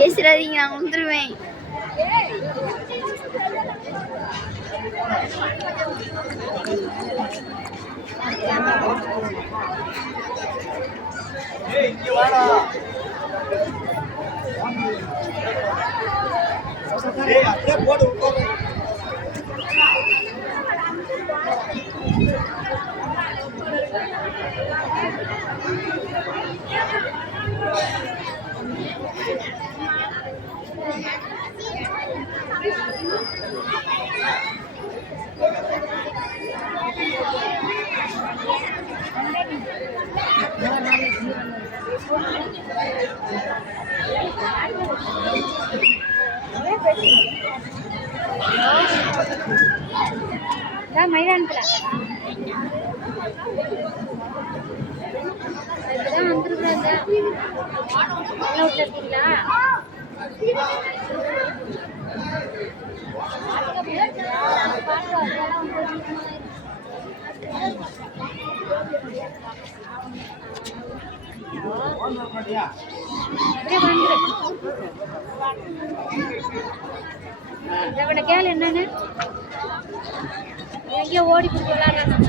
பேசுறாதீங்க, நான் வந்துருவேன். போடு மைதானத்துல வந்துருக்குறாங்க. இருக்கீங்களா? இவனை கேளு என்னன்னு. எங்கேயோ ஓடி போய் விளையாடுறான்.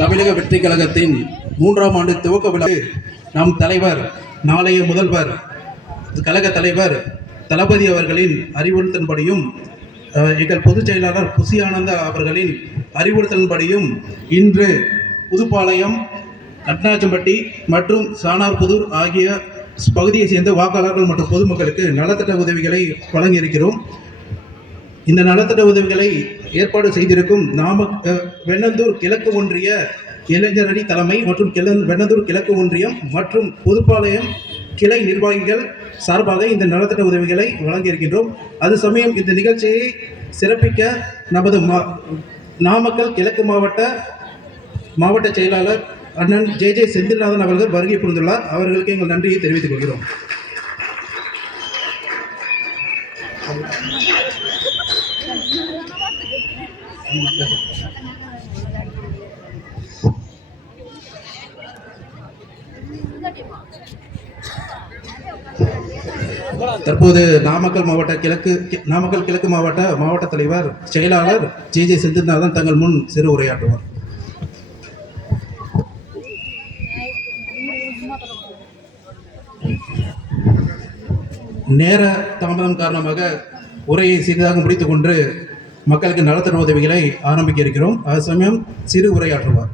தமிழக வெற்றி கழகத்தின் 3ஆம் ஆண்டு துவக்க விழா நம் தலைவர், நாளைய முதல்வர், கழக தலைவர் தளபதி அவர்களின் அறிவுறுத்தலின்படியும் எங்கள் பொதுச் செயலாளர் புசி ஆனந்த அவர்களின் அறிவுறுத்தலின்படியும் இன்று புதுப்பாளையம், கட்னாச்சம்பட்டி மற்றும் சானார்புதூர் ஆகிய பகுதியை சேர்ந்த வாக்காளர்கள் மற்றும் பொதுமக்களுக்கு நலத்திட்ட உதவிகளை வழங்கியிருக்கிறோம். இந்த நலத்திட்ட உதவிகளை ஏற்பாடு செய்திருக்கும் வெண்ணந்தூர் கிழக்கு ஒன்றிய இளைஞரணி தலைமை மற்றும் வெண்ணந்தூர் கிழக்கு ஒன்றியம் மற்றும் புதுப்பாளையம் கிளை நிர்வாகிகள் சார்பாக இந்த நலத்திட்ட உதவிகளை வழங்கியிருக்கின்றோம். அது சமயம் இந்த நிகழ்ச்சியை சிறப்பிக்க நமது நாமக்கல் கிழக்கு மாவட்ட செயலாளர் அண்ணன் ஜே செந்தில்நாதன் அவர்கள் வருகை புரிந்துள்ளார். அவர்களுக்கு எங்கள் நன்றியை தெரிவித்துக் கொள்கிறோம். தற்போது நாமக்கல் கிழக்கு மாவட்ட தலைவர் செயலாளர் ஜே செந்தில்நாதன் தங்கள் முன் சிறு உரையாற்றுவார். நேர தாமதம் காரணமாக உரையை சிறிதாக முடித்துக்கொண்டு மக்களுக்கு நலத்திட்ட உதவிகளை ஆரம்பிக்க இருக்கிறோம். அது சமயம் சிறு உரையாற்றுவார்.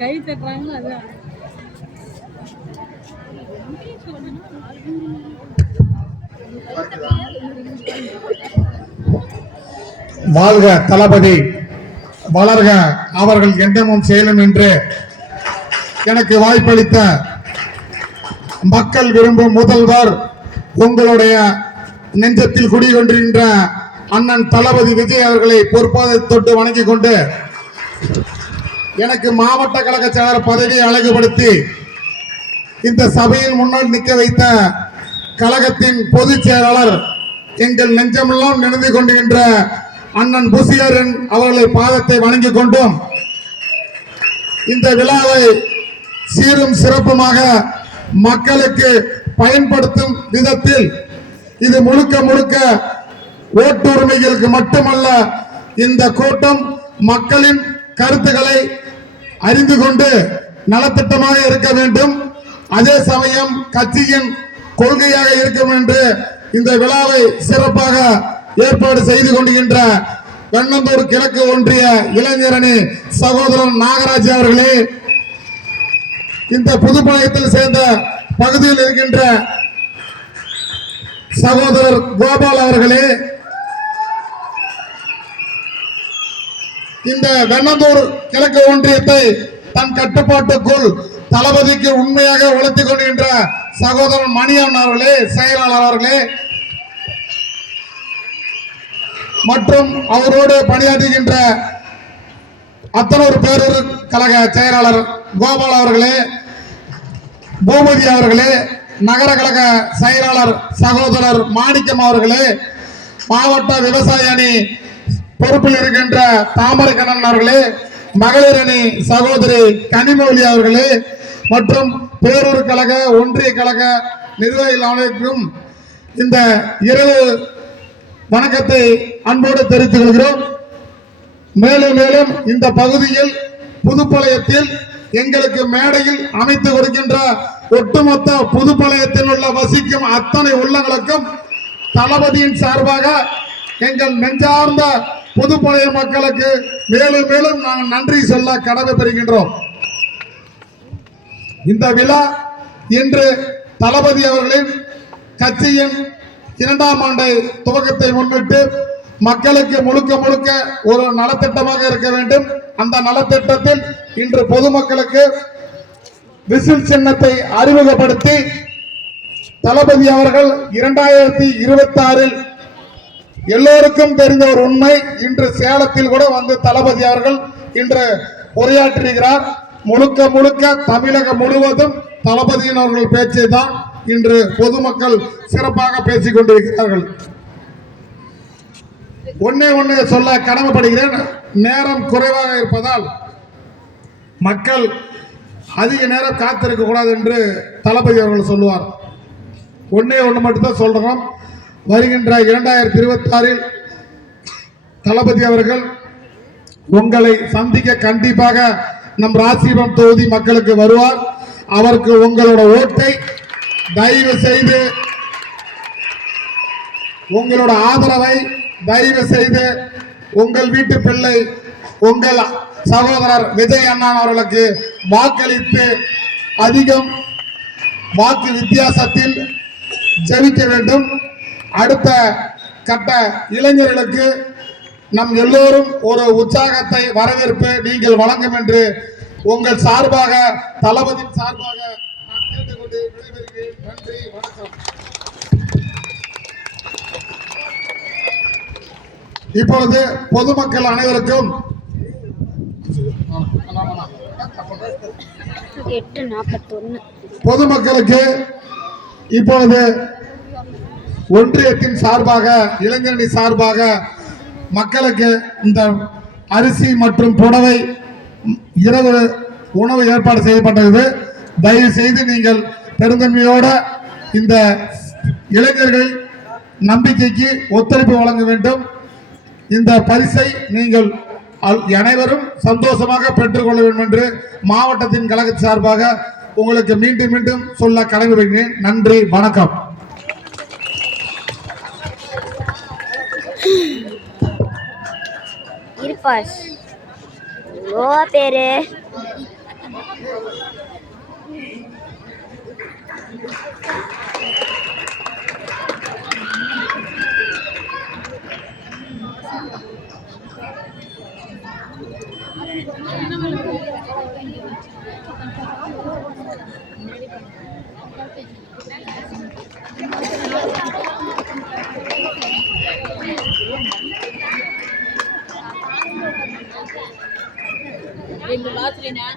கை தட்டுறாங்க. அதான் வாழ்க தளபதி, வளர்க அவர்கள் எண்ணமும் செயலும் என்று எனக்கு வாய்ப்பளித்த மக்கள் விரும்பும் முதல்வர், உங்களுடைய நெஞ்சத்தில் குடிகொண்டிருக்கின்ற அண்ணன் தளபதி விஜய் அவர்களை பொறுப்பாக தொட்டு வணங்கிக் கொண்டு எனக்கு மாவட்ட கழக செயலர் பதவியை அழகுபடுத்தி இந்த சபையில் முன்னால் நிற்க வைத்த கழகத்தின் பொதுச் செயலாளர், எங்கள் நெஞ்சமெல்லாம் நினைந்து கொண்டிருக்கின்ற அண்ணன் புசியரன் அவர்களை பாதத்தை வணங்கிக் கொண்டும் இந்த விழாவை சீரும் சிறப்புமாக மக்களுக்கு பயன்படுத்தும் விதத்தில் இது முழுக்க முழுக்க ஓட்டுரிமைகளுக்கு மட்டுமல்ல, இந்த கூட்டம் மக்களின் கருத்துக்களை அறிந்து கொண்டு நலத்திட்டமாக இருக்க வேண்டும், அதே சமயம் கட்சியின் கொள்கையாக இருக்கும் என்று இந்த விழாவை சிறப்பாக ஏற்பாடு செய்து கொண்டிருக்கின்ற வெண்ணந்தூர் கிழக்கு ஒன்றிய இளைஞரணி சகோதரன் நாகராஜ் அவர்களே, இந்த புதுப்பாளையத்தில் சேர்ந்த பகுதியில் இருக்கின்ற சகோதரர் கோபால் அவர்களே, இந்த வெண்ணந்தூர் கிழக்கு ஒன்றியத்தை தன் கட்டுப்பாட்டுக்குள் தளபதிக்கு உண்மையாக உழைத்துக் கொண்டிருக்கின்ற சகோதரன் மணியன் அவர்களே, செயலாளர் அவர்களே மற்றும் அவரோடு பணியாற்றுகின்ற அத்தனூர் பேரூர் கழக செயலாளர் கோபால் அவர்களே, பூபதி அவர்களே, நகர கழக செயலாளர் சகோதரர் மாணிக்கம் அவர்களே, மாவட்ட விவசாய அணி பொறுப்பில் இருக்கின்ற தாமரைக்கண்ணன் அவர்களே, மகளிர் அணி சகோதரி கனிமொழி அவர்களே மற்றும் பேரூர் கழக ஒன்றிய கழக நிர்வாகிகள் அனைவருக்கும் இந்த இரவு வணக்கத்தை அன்போடு தெரிவித்துக் கொள்கிறோம். மேலும் மேலும் இந்த பகுதியில் புதுப்பாளையத்தில் எங்களுக்கு மேடையில் அமைத்து கொடுக்கின்ற ஒட்டுமொத்த புதுப்பாளையத்தில் உள்ள வசிக்கும் அத்தனை உள்ளங்களுக்கும் தளபதியின் சார்பாக எங்கள் நெஞ்சார்ந்த புதுப்பாளைய மக்களுக்கு மேலும் மேலும் நாங்கள் நன்றி சொல்ல கடமை பெறுகின்றோம். இந்த விழா இன்று தளபதி அவர்களின் கட்சியின் 2ஆம் ஆண்டை துவக்கத்தை முன்னிட்டு மக்களுக்கு முழுக்க முழுக்க ஒரு நலத்திட்டமாக இருக்க வேண்டும். அந்த நலத்திட்டத்தில் இன்று பொதுமக்களுக்கு விசில் சின்னத்தை அறிமுகப்படுத்தி தளபதி அவர்கள் 2026 எல்லோருக்கும் தெரிந்த ஒரு உண்மை, இன்று சேலத்தில் கூட வந்து தளபதி அவர்கள் இன்று உரையாற்றுகிறார். முழுக்க முழுக்க தமிழகம் முழுவதும் தளபதியின் அவர்கள் பேச்சை தான் இன்று பொதுமக்கள் சிறப்பாக பேசிக் கொண்டிருக்கிறார்கள். ஒன்னே சொல்ல கடமைப்படுகிறேன். நேரம் குறைவாக இருப்பதால் மக்கள் அதிக நேரம் காத்திருக்க கூடாது என்று தளபதி அவர்கள் சொல்லுவார். ஒன்னே மட்டும்தான் சொல்றோம். வருகின்ற 2026 தளபதி அவர்கள் உங்களை சந்திக்க கண்டிப்பாக நம் ராசிபுரம் தொகுதி மக்களுக்கு வருவார். அவருக்கு உங்களோட ஓட்டை தயவு செய்து, உங்களோட ஆதரவை தயவு செய்து உங்கள் வீட்டு பிள்ளை உங்கள் சகோதரர் விஜய் அண்ணா அவர்களுக்கு வாக்களித்து அதிகம் வாக்கு வித்தியாசத்தில் ஜெயிக்க வேண்டும். அடுத்த கட்ட இளைஞர்களுக்கு நம் எல்லோரும் ஒரு உற்சாகத்தை வரவேற்பு நீங்கள் வழங்கும் என்று உங்கள் சார்பாக தளபதி சார்பாக நான் கேட்டுக்கொண்டு விடைபெறுகிறேன். நன்றி, வணக்கம். இப்பொழுது பொதுமக்கள் அனைவருக்கும் 8:41 பொதுமக்களுக்கு இப்பொழுது ஒன்றியத்தின் சார்பாக இளைஞரணி சார்பாக மக்களுக்கு இந்த அரிசி மற்றும் புடவை இரவு உணவு ஏற்பாடு செய்யப்பட்டது. தயவு செய்து நீங்கள் பெருந்தன்மையோட இந்த இளைஞர்கள் நம்பிக்கைக்கு ஒத்துழைப்பு வழங்க வேண்டும். இந்த பரிசை நீங்கள் அனைவரும் சந்தோஷமாக பெற்றுக்கொள்ள வேண்டும் என்று மாவட்டத்தின் கழக சார்பாக உங்களுக்கு மீண்டும் மீண்டும் சொல்ல கடமைப்படுகிறேன். நன்றி, வணக்கம். இருப்பாஸ் ஓ பேரு ரெண்டு பாத்துறேனா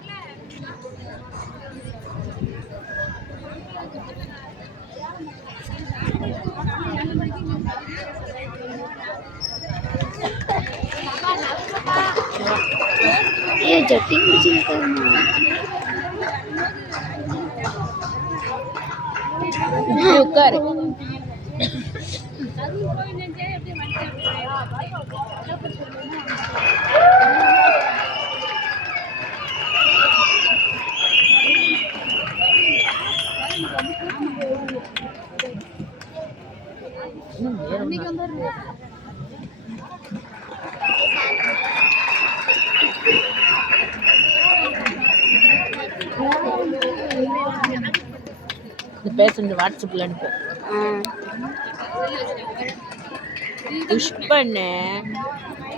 ஏ ஜட்டி குடிச்சிருக்காமா உட்காரு இந்த பேசுறது வாட்ஸ்அப்ல அனுப்பு புஷ் பண்ணு